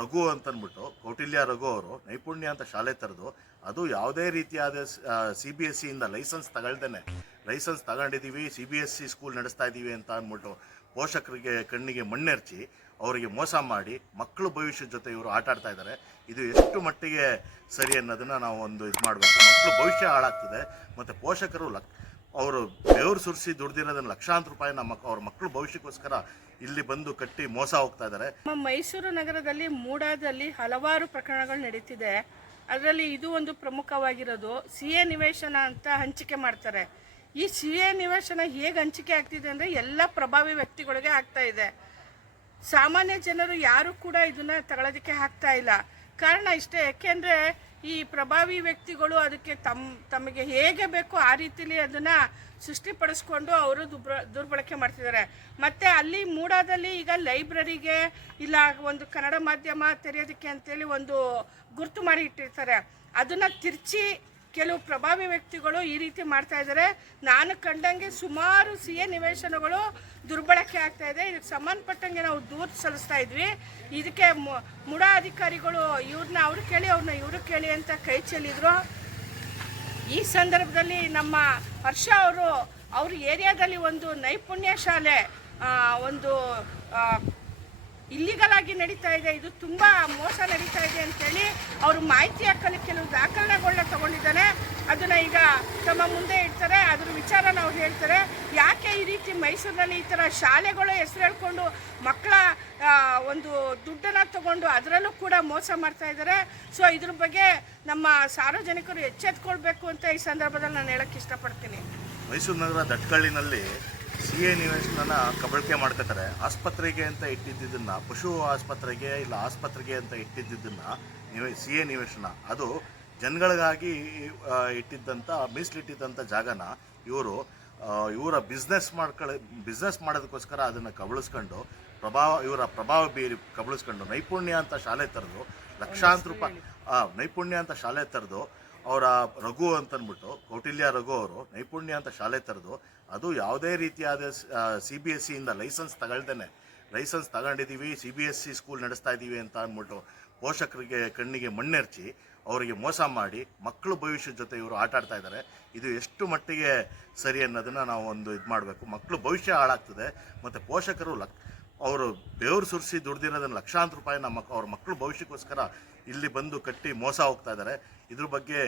ರಘು ಅಂತಂದ್ಬಿಟ್ಟು ಕೌಟಿಲ್ಯ ರಘು ಅವರು ನೈಪುಣ್ಯ ಅಂತ ಶಾಲೆ ತೆರೆದು ಅದು ಯಾವುದೇ ರೀತಿಯಾದ ಸಿ ಬಿ ಎಸ್ ಸಿಯಿಂದ ಲೈಸೆನ್ಸ್ ತಗೊಳ್ದೇನೆ. ಲೈಸೆನ್ಸ್ ತಗೊಂಡಿದ್ದೀವಿ C B S C school ನಡೆಸ್ತಾ ಇದ್ದೀವಿ ಅಂತ ಅಂದ್ಬಿಟ್ಟು ಪೋಷಕರಿಗೆ ಕಣ್ಣಿಗೆ ಮಣ್ಣೆರ್ಚಿ ಅವರಿಗೆ ಮೋಸ ಮಾಡಿ ಮಕ್ಕಳು ಭವಿಷ್ಯದ ಜೊತೆ ಇವರು ಆಟ ಆಡ್ತಾ ಇದ್ದಾರೆ ಇದು ಎಷ್ಟು ಮಟ್ಟಿಗೆ ಸರಿ ಅನ್ನೋದನ್ನ ನಾವು ಒಂದು ಇದು ಮಾಡಬೇಕು. ಮಕ್ಕಳು ಭವಿಷ್ಯ ಹಾಳಾಗ್ತದೆ. ಮತ್ತು ಪೋಷಕರು ಲಕ್ ಅವರು ಬೆವರು ಸುರಿಸಿ ದುಡ್ದಿರೋದನ್ನ ಲಕ್ಷಾಂತರ ರೂಪಾಯಿ ನಮ್ಮ ಅವ್ರ ಮಕ್ಕಳು ಭವಿಷ್ಯಕ್ಕೋಸ್ಕರ ಇಲ್ಲಿ ಬಂದು ಕಟ್ಟಿ ಮೋಸ ಹೋಗ್ತಾ ಇದ್ದಾರೆ. ನಮ್ಮ ಮೈಸೂರು ನಗರದಲ್ಲಿ ಮೂಡಾದಲ್ಲಿ ಹಲವಾರು ಪ್ರಕರಣಗಳು ನಡೀತಿದೆ. ಅದರಲ್ಲಿ ಇದು ಒಂದು ಪ್ರಮುಖವಾಗಿರೋದು ಸಿ ಎ ನಿವೇಶನ ಅಂತ ಹಂಚಿಕೆ ಮಾಡ್ತಾರೆ. ಈ ಸಿ ಎ ನಿವೇಶನ ಹೇಗೆ ಹಂಚಿಕೆ ಆಗ್ತಿದೆ ಅಂದರೆ ಎಲ್ಲ ಪ್ರಭಾವಿ ವ್ಯಕ್ತಿಗಳಿಗೆ ಆಗ್ತಾ ಇದೆ. ಸಾಮಾನ್ಯ ಜನರು ಯಾರು ಕೂಡ ಇದನ್ನ ತಗೊಳ್ಳೋದಕ್ಕೆ ಆಗ್ತಾ ಇಲ್ಲ. ಕಾರಣ ಇಷ್ಟೇ ಏಕೆಂದರೆ ಈ ಪ್ರಭಾವಿ ವ್ಯಕ್ತಿಗಳು ಅದಕ್ಕೆ ತಮ್ಮ ತಮಗೆ ಹೇಗೆ ಬೇಕೋ ಆ ರೀತಿಲಿ ಅದನ್ನ ಸೃಷ್ಟಿಪಡಿಸ್ಕೊಂಡು ಅವರು ದುರ್ಬ ದುರ್ಬಳಕೆ ಮಾಡ್ತಿದ್ದಾರೆ. ಮತ್ತೆ ಅಲ್ಲಿ ಮೂಡಾದಲ್ಲಿ ಈಗ ಲೈಬ್ರರಿಗೆ ಇಲ್ಲ ಒಂದು ಕನ್ನಡ ಮಾಧ್ಯಮ ತೆರೆಯೋದಕ್ಕೆ ಅಂತೇಳಿ ಒಂದು ಗುರುತು ಮಾಡಿ ಇಟ್ಟಿರ್ತಾರೆ. ಅದನ್ನ ತಿರ್ಚಿ ಕೆಲವು ಪ್ರಭಾವಿ ವ್ಯಕ್ತಿಗಳು ಈ ರೀತಿ ಮಾಡ್ತಾ ಇದ್ದಾರೆ. ನಾನು ಕಂಡಂಗೆ ಸುಮಾರು ಸಿ ಎ ನಿವೇಶನಗಳು ದುರ್ಬಳಕೆ ಆಗ್ತಾ ಇದೆ. ಇದಕ್ಕೆ ಸಂಬಂಧಪಟ್ಟಂಗೆ ನಾವು ದೂರು ಸಲ್ಲಿಸ್ತಾ ಇದ್ವಿ. ಇದಕ್ಕೆ ಮುಡಾ ಅಧಿಕಾರಿಗಳು ಇವ್ರನ್ನ ಅವ್ರು ಕೇಳಿ ಅವ್ರನ್ನ ಇವರು ಕೇಳಿ ಅಂತ ಕೈ ಚೆಲ್ಲಿದ್ರು. ಈ ಸಂದರ್ಭದಲ್ಲಿ ನಮ್ಮ ಹರ್ಷ ಅವರು, ಅವ್ರ ಏರಿಯಾದಲ್ಲಿ ಒಂದು ನೈಪುಣ್ಯ ಶಾಲೆ ಒಂದು ಇಲ್ಲಿಗಲ್ ಆಗಿ ನಡೀತಾ ಇದೆ. ಇದು ತುಂಬ ಮೋಸ ನಡೀತಾ ಇದೆ ಅಂತೇಳಿ ಅವರು ಮಾಹಿತಿ ಹಾಕಲು ಕೆಲವು ದಾಖಲೆಗಳನ್ನ ತಗೊಂಡಿದ್ದಾನೆ ಅದನ್ನ ಈಗ ತಮ್ಮ ಮುಂದೆ ಇಡ್ತಾರೆ. ಅದ್ರ ವಿಚಾರ ನಾವು ಹೇಳ್ತಾರೆ. ಯಾಕೆ ಈ ರೀತಿ ಮೈಸೂರಿನಲ್ಲಿ ಈ ಥರ ಶಾಲೆಗಳು ಹೆಸರು ಹೇಳ್ಕೊಂಡು ಮಕ್ಕಳ ಒಂದು ದುಡ್ಡನ್ನು ತಗೊಂಡು ಅದರಲ್ಲೂ ಕೂಡ ಮೋಸ ಮಾಡ್ತಾ ಇದ್ದಾರೆ. ಸೊ ಇದ್ರ ಬಗ್ಗೆ ನಮ್ಮ ಸಾರ್ವಜನಿಕರು ಎಚ್ಚೆತ್ಕೊಳ್ಬೇಕು ಅಂತ ಈ ಸಂದರ್ಭದಲ್ಲಿ ನಾನು ಹೇಳಕ್ಕೆ ಇಷ್ಟಪಡ್ತೀನಿ. ಮೈಸೂರು ನಗರ ದಟ್ಕಳ್ಳಿನಲ್ಲಿ ಸಿ ಎ ನಿವೇಶನನ ಕಬಳಿಕೆ ಮಾಡ್ಕೋತಾರೆ. ಆಸ್ಪತ್ರೆಗೆ ಅಂತ ಇಟ್ಟಿದ್ದನ್ನು ಪಶು ಆಸ್ಪತ್ರೆಗೆ ಇಲ್ಲ ಆಸ್ಪತ್ರೆಗೆ ಅಂತ ಇಟ್ಟಿದ್ದಿದ್ದನ್ನು ನಿವೇ, ಸಿ ಎ ನಿವೇಶನ, ಅದು ಜನಗಳಿಗಾಗಿ ಇಟ್ಟಿದ್ದಂಥ ಮೀಸಲಿಟ್ಟಿದ್ದಂಥ ಜಾಗನ ಇವರು ಇವರ ಬಿಸ್ನೆಸ್ ಮಾಡ್ಕೊಳ್ಳಿ ಬಿಸ್ನೆಸ್ ಮಾಡೋದಕ್ಕೋಸ್ಕರ ಅದನ್ನು ಕಬಳಿಸ್ಕೊಂಡು, ಪ್ರಭಾವ, ಇವರ ಪ್ರಭಾವ ಬೀರಿ ಕಬಳಿಸ್ಕೊಂಡು ನೈಪುಣ್ಯ ಅಂತ ಶಾಲೆ ತೆರೆದು, ಲಕ್ಷಾಂತರ ರೂಪಾಯಿ ನೈಪುಣ್ಯ ಅಂತ ಶಾಲೆ ತೆರೆದು ಅವರ ರಘು ಅಂತಂದ್ಬಿಟ್ಟು ಕೌಟಿಲ್ಯ ರಘು ಅವರು, ನೈಪುಣ್ಯ ಅಂತ ಶಾಲೆ ತೆರೆದು, ಅದು ಯಾವುದೇ ರೀತಿಯಾದ ಸಿ ಬಿ ಎಸ್ ಸಿಯಿಂದ ಲೈಸೆನ್ಸ್ ತಗೊಳ್ದೇನೆ. ಲೈಸೆನ್ಸ್ ತಗೊಂಡಿದ್ದೀವಿ C B S C school ನಡೆಸ್ತಾ ಇದ್ದೀವಿ ಅಂತ ಅಂದ್ಬಿಟ್ಟು ಪೋಷಕರಿಗೆ ಕಣ್ಣಿಗೆ ಮಣ್ಣೆರ್ಚಿ, ಅವರಿಗೆ ಮೋಸ ಮಾಡಿ ಮಕ್ಕಳು ಭವಿಷ್ಯದ ಜೊತೆ ಇವರು ಆಟ ಆಡ್ತಾ ಇದ್ದಾರೆ ಇದು ಎಷ್ಟು ಮಟ್ಟಿಗೆ ಸರಿ ಅನ್ನೋದನ್ನ ನಾವು ಒಂದು ಇದು ಮಾಡಬೇಕು ಮಕ್ಕಳು ಭವಿಷ್ಯ ಹಾಳಾಗ್ತದೆ, ಮತ್ತು ಪೋಷಕರು ಲಕ್ ಅವರು ಬೆವರು ಸುರಿಸಿ ದುಡ್ದಿರೋದನ್ನು ಲಕ್ಷಾಂತರ ರೂಪಾಯಿ ನಮ್ಮ ಅವ್ರ ಮಕ್ಕಳು ಭವಿಷ್ಯಕ್ಕೋಸ್ಕರ ಇಲ್ಲಿ ಬಂದು ಕಟ್ಟಿ ಮೋಸ ಹೋಗ್ತಾ ಇದ್ದಾರೆ. ಇದ್ರ ಬಗ್ಗೆ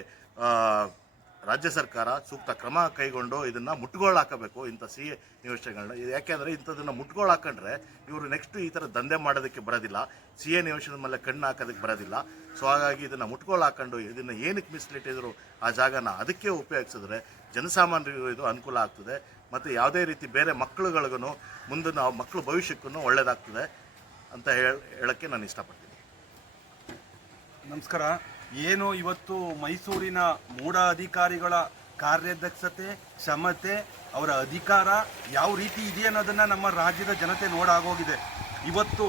ರಾಜ್ಯ ಸರ್ಕಾರ ಸೂಕ್ತ ಕ್ರಮ ಕೈಗೊಂಡು ಇದನ್ನ ಮುಟ್ಗೋಳು ಹಾಕಬೇಕು ಇಂಥ ಸಿ ನಿವೇಶನಗಳನ್ನ. ಇದು ಯಾಕೆಂದ್ರೆ ಇಂಥದನ್ನ ಮುಟ್ಗೋಳು ಹಾಕೊಂಡ್ರೆ ಇವರು ನೆಕ್ಸ್ಟ್ ಈ ಥರ ದಂಧೆ ಮಾಡೋದಕ್ಕೆ ಬರೋದಿಲ್ಲ, ಸಿ ಎ ನಿವೇಶನದ ಮೇಲೆ ಕಣ್ಣು ಹಾಕೋದಕ್ಕೆ ಬರೋದಿಲ್ಲ. ಸೊ ಹಾಗಾಗಿ ಇದನ್ನ ಮುಟ್ಕೊಳ್ ಹಾಕೊಂಡು ಇದನ್ನ ಏನಕ್ಕೆ ಮಿಸ್ಲಿಟ್ಟಿದ್ರು ಆ ಜಾಗನ ಅದಕ್ಕೆ ಉಪಯೋಗಿಸಿದ್ರೆ ಜನಸಾಮಾನ್ಯರಿಗೂ ಇದು ಅನುಕೂಲ ಆಗ್ತದೆ. ಮತ್ತು ಯಾವುದೇ ರೀತಿ ಬೇರೆ ಮಕ್ಕಳುಗಳಿಗೂ ಮುಂದೆ ನಾವು ಮಕ್ಕಳ ಭವಿಷ್ಯಕ್ಕೂ ಒಳ್ಳೆಯದಾಗ್ತದೆ ಅಂತ ಹೇಳೋಕ್ಕೆ ನಾನು ಇಷ್ಟಪಡ್ತೀನಿ. ನಮಸ್ಕಾರ. ಏನು ಇವತ್ತು ಮೈಸೂರಿನ ಮೂಢ ಅಧಿಕಾರಿಗಳ ಕಾರ್ಯದಕ್ಷತೆ ಕ್ಷಮತೆ, ಅವರ ಅಧಿಕಾರ ಯಾವ ರೀತಿ ಇದೆ ಅನ್ನೋದನ್ನು ನಮ್ಮ ರಾಜ್ಯದ ಜನತೆ ನೋಡಾಗೋಗಿದೆ. ಇವತ್ತು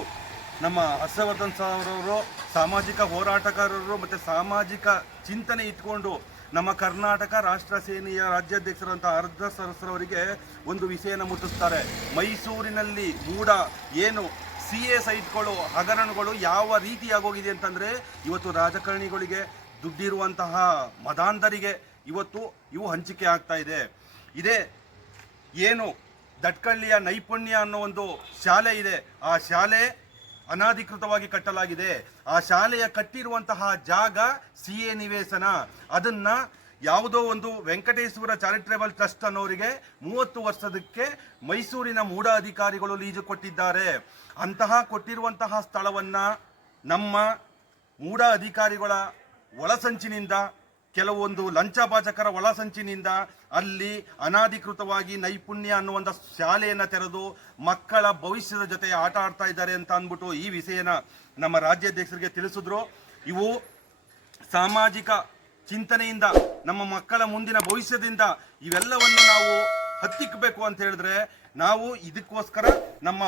ನಮ್ಮ ಹರ್ಷವರ್ಧನ್ ಸಾವ್ರವರು ಸಾಮಾಜಿಕ ಹೋರಾಟಗಾರರು ಮತ್ತು ಸಾಮಾಜಿಕ ಚಿಂತನೆ ಇಟ್ಕೊಂಡು ನಮ್ಮ ಕರ್ನಾಟಕ ರಾಷ್ಟ್ರ ಸೇನೆಯ ರಾಜ್ಯಾಧ್ಯಕ್ಷರಂತಹ ಅರ್ಧ ಸರಸ್ರವರಿಗೆ ಒಂದು ವಿಷಯನ ಮುಟ್ಟಿಸ್ತಾರೆ. ಮೈಸೂರಿನಲ್ಲಿ ಮೂಡ ಏನು? ಸಿ ಎ ಸೈಟ್ಗಳು ಹಗರಣಗಳು ಯಾವ ರೀತಿಯಾಗೋಗಿದೆ ಅಂತಂದರೆ ಇವತ್ತು ರಾಜಕಾರಣಿಗಳಿಗೆ ದುಡ್ಡಿರುವಂತಹ ಮದಾಂಧರಿಗೆ ಇವತ್ತು ಇವು ಹಂಚಿಕೆ ಆಗ್ತಾ ಇದೆ. ಇದೇ ಏನು ದಟ್ಕಳ್ಳಿಯ ನೈಪುಣ್ಯ ಅನ್ನೋ ಒಂದು ಶಾಲೆ ಇದೆ. ಆ ಶಾಲೆ ಅನಾಧಿಕೃತವಾಗಿ ಕಟ್ಟಲಾಗಿದೆ. ಆ ಶಾಲೆಯ ಕಟ್ಟಿರುವಂತಹ ಜಾಗ ಸಿ ಎ ನಿವೇಶನ. ಅದನ್ನ ಯಾವುದೋ ಒಂದು ವೆಂಕಟೇಶ್ವರ ಚಾರಿಟೇಬಲ್ ಟ್ರಸ್ಟ್ ಅನ್ನೋರಿಗೆ ಮೂವತ್ತು ವರ್ಷದಕ್ಕೆ ಮೈಸೂರಿನ ಮೂಢ ಅಧಿಕಾರಿಗಳು ಲೀಜು ಕೊಟ್ಟಿದ್ದಾರೆ. ಅಂತಹ ಕೊಟ್ಟಿರುವಂತಹ ಸ್ಥಳವನ್ನ ನಮ್ಮ ಮೂಢ ಅಧಿಕಾರಿಗಳ ಒಳಸಂಚಿನಿಂದ, ಕೆಲವೊಂದು ಲಂಚಭಾಜಕರ ಒಳಸಂಚಿನಿಂದ ಅಲ್ಲಿ ಅನಾಧಿಕೃತವಾಗಿ ನೈಪುಣ್ಯ ಅನ್ನುವಂಥ ಶಾಲೆಯನ್ನು ತೆರೆದು ಮಕ್ಕಳ ಭವಿಷ್ಯದ ಜೊತೆ ಆಟ ಆಡ್ತಾ ಇದ್ದಾರೆ ಅಂತ ಅಂದ್ಬಿಟ್ಟು ಈ ವಿಷಯನ ನಮ್ಮ ರಾಜ್ಯಾಧ್ಯಕ್ಷರಿಗೆ ತಿಳಿಸಿದ್ರು. ಇವು ಸಾಮಾಜಿಕ ಚಿಂತನೆಯಿಂದ, ನಮ್ಮ ಮಕ್ಕಳ ಮುಂದಿನ ಭವಿಷ್ಯದಿಂದ ಇವೆಲ್ಲವನ್ನು ನಾವು ಹತ್ತಿಕ್ಕಬೇಕು ಅಂತ ಹೇಳಿದ್ರೆ, ನಾವು ಇದಕ್ಕೋಸ್ಕರ ನಮ್ಮ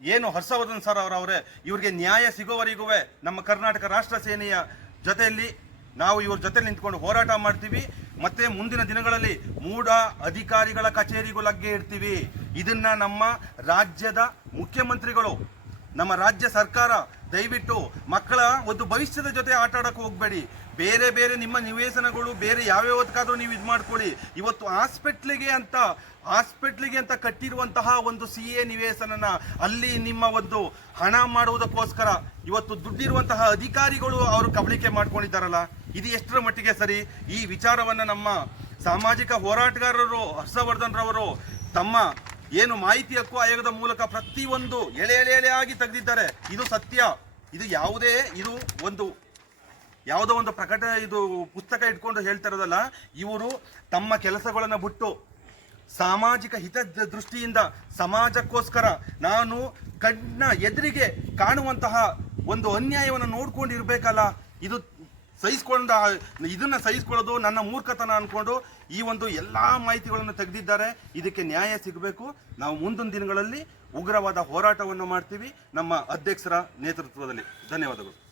ಏನು ಹರ್ಷವರ್ಧನ್ ಸರ್ ಅವರವರೇ ಇವರಿಗೆ ನ್ಯಾಯ ಸಿಗೋವರೆಗೂ ನಮ್ಮ ಕರ್ನಾಟಕ ರಾಷ್ಟ್ರ ಸೇನೆಯ ಜೊತೆಯಲ್ಲಿ ನಾವು ಇವ್ರ ಜೊತೆ ನಿಂತ್ಕೊಂಡು ಹೋರಾಟ ಮಾಡ್ತೀವಿ. ಮತ್ತೆ ಮುಂದಿನ ದಿನಗಳಲ್ಲಿ ಮೂಢ ಅಧಿಕಾರಿಗಳ ಕಚೇರಿಗೂ ಲಗ್ಗೆ ಇಡ್ತೀವಿ. ಇದನ್ನ ನಮ್ಮ ರಾಜ್ಯದ ಮುಖ್ಯಮಂತ್ರಿಗಳು, ನಮ್ಮ ರಾಜ್ಯ ಸರ್ಕಾರ ದಯವಿಟ್ಟು ಮಕ್ಕಳ ಒಂದು ಭವಿಷ್ಯದ ಜೊತೆ ಆಟ ಹೋಗ್ಬೇಡಿ. ಬೇರೆ ಬೇರೆ ನಿಮ್ಮ ನಿವೇಶನಗಳು ಬೇರೆ ಯಾವ್ಯಾವದಕ್ಕಾದ್ರೂ ನೀವು ಇದು ಮಾಡ್ಕೊಳ್ಳಿ. ಇವತ್ತು ಹಾಸ್ಪಿಟ್ಲಿಗೆ ಅಂತ ಹಾಸ್ಪಿಟ್ಲಿಗೆ ಅಂತ ಕಟ್ಟಿರುವಂತಹ ಒಂದು ಸಿ ಎ ನಿವೇಶನನ ಅಲ್ಲಿ ನಿಮ್ಮ ಒಂದು ಹಣ ಮಾಡುವುದಕ್ಕೋಸ್ಕರ ಇವತ್ತು ದುಡ್ಡಿರುವಂತಹ ಅಧಿಕಾರಿಗಳು ಅವರು ಕಬಳಿಕೆ ಮಾಡ್ಕೊಂಡಿದ್ದಾರಲ್ಲ, ಇದು ಎಷ್ಟರ ಮಟ್ಟಿಗೆ ಸರಿ? ಈ ವಿಚಾರವನ್ನ ನಮ್ಮ ಸಾಮಾಜಿಕ ಹೋರಾಟಗಾರರು ಹರ್ಷವರ್ಧನ್ ರವರು ತಮ್ಮ ಏನು ಮಾಹಿತಿ ಹಕ್ಕು ಆಯೋಗದ ಮೂಲಕ ಪ್ರತಿಯೊಂದು ಎಳೆ ಎಳೆ ಎಳೆಯಾಗಿ ತೆಗೆದಿದ್ದಾರೆ. ಇದು ಸತ್ಯ. ಇದು ಯಾವುದೇ, ಇದು ಒಂದು, ಯಾವುದೋ ಒಂದು ಪ್ರಕಟ, ಇದು ಪುಸ್ತಕ ಇಟ್ಕೊಂಡು ಹೇಳ್ತಾ ಇರೋದಲ್ಲ, ಇವರು ತಮ್ಮ ಕೆಲಸಗಳನ್ನು ಬಿಟ್ಟು ಸಾಮಾಜಿಕ ಹಿತ ದೃಷ್ಟಿಯಿಂದ ಸಮಾಜಕ್ಕೋಸ್ಕರ ನಾನು ಕಣ್ಣ ಎದುರಿಗೆ ಕಾಣುವಂತಹ ಒಂದು ಅನ್ಯಾಯವನ್ನು ನೋಡ್ಕೊಂಡಿರ್ಬೇಕಲ್ಲ, ಇದು ಸಹಿಸ್ಕೊಂಡ, ಇದನ್ನ ಸಹಿಸ್ಕೊಳ್ಳೋದು ನನ್ನ ಮೂರ್ಖತನ ಅನ್ಕೊಂಡು ಈ ಒಂದು ಎಲ್ಲಾ ಮಾಹಿತಿಗಳನ್ನು ತೆಗೆದಿದ್ದಾರೆ. ಇದಕ್ಕೆ ನ್ಯಾಯ ಸಿಗಬೇಕು. ನಾವು ಮುಂದಿನ ದಿನಗಳಲ್ಲಿ ಉಗ್ರವಾದ ಹೋರಾಟವನ್ನು ಮಾಡ್ತೀವಿ. ನಮ್ಮ ಅಧ್ಯಕ್ಷರ ನೇತೃತ್ವದಲ್ಲಿ. ಧನ್ಯವಾದಗಳು.